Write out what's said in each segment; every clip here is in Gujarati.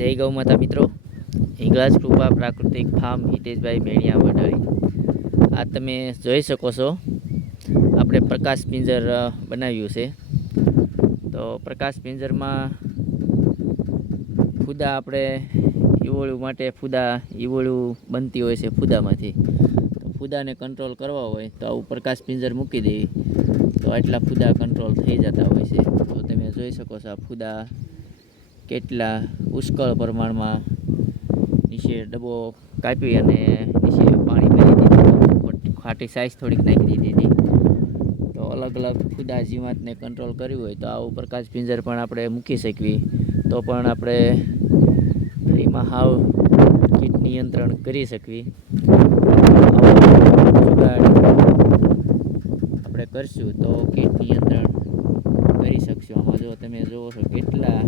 જય ગૌ માતા મિત્રો, હિંગળાજ કૃપા પ્રાકૃતિક ફાર્મ હિતેશભાઈ મેણિયા વઢાળી. આ તમે જોઈ શકો છો, આપણે પ્રકાશ પિંજર બનાવ્યું છે. તો પ્રકાશ પિંજરમાં ફૂદા આપણે ઈવોળું માટે ઈવોળું બનતી હોય છે ફૂદામાંથી. તો ફૂદાને કંટ્રોલ કરવા હોય તો આવું પ્રકાશ પિંજર મૂકી દેવી તો આટલા ફૂદા કંટ્રોલ થઈ જતા હોય છે. તો તમે જોઈ શકો છો આ ફૂદા કેટલા પુષ્કળ પ્રમાણમાં નીચે ડબ્બો કાપી અને નીચે પાણી ભરી દીધું, ખાટી સાઈઝ થોડીક નાખી દીધી હતી. તો અલગ અલગ ફૂદા જીવાતને કંટ્રોલ કર્યું હોય તો આવું પ્રકાશ પિંજર પણ આપણે મૂકી શકીએ. તો પણ આપણે એમાં હાવ કીટ નિયંત્રણ કરી શકીએ. આપણે કરશું તો કીટ નિયંત્રણ કરી શકશું. આમાં જો તમે જોવો છો કેટલા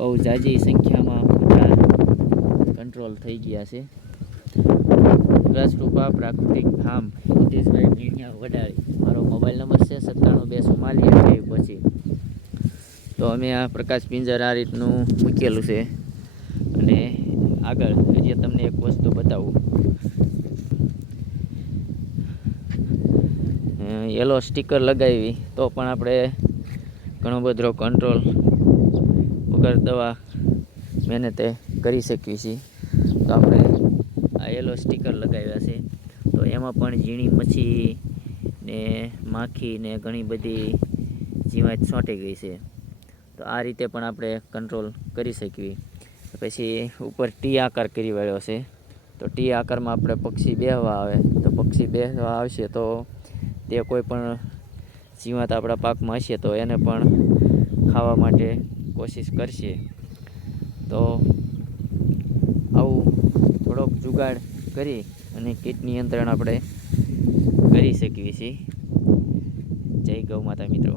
બહુ જાજી સંખ્યામાં ફૂદા કંટ્રોલ થઈ ગયા છે. રાજકૃપા પ્રાકૃતિક ફાર્મ હિતેશભાઈ મેણિયા વઢાળી. મારો મોબાઈલ નંબર છે 97 244 પછી. તો અમે આ પ્રકાશ પિંજર આ રીતનું મૂકેલું છે. અને આગળ હજી તમને એક વસ્તુ બતાવું. યલો સ્ટીકર લગાવી તો પણ આપણે ઘણો બધો કંટ્રોલ વગર દવા મહેનતે કરી શકીએ છીએ. તો આપણે આ યલો સ્ટીકર લગાવ્યા છે તો એમાં પણ ઝીણી મચ્છી ને માખી ને ઘણી બધી જીવાત છોંટી ગઈ છે. તો આ રીતે પણ આપણે કંટ્રોલ કરી શકીએ. પછી ઉપર ટી આકાર કરી વાળ્યો છે. તો ટી આકારમાં આપણે પક્ષી બેસવા આવે તો પક્ષી બેસવા આવશે તો તે કોઈ પણ જીવાત આપણા પાકમાં હશે તો એને પણ ખાવા માટે કોશિશ કરશે. તો આવું થોડોક જુગાડ કરી અને કીટ નિયંત્રણ આપણે કરી શકીએ છીએ. જય ગૌ માતા મિત્રો.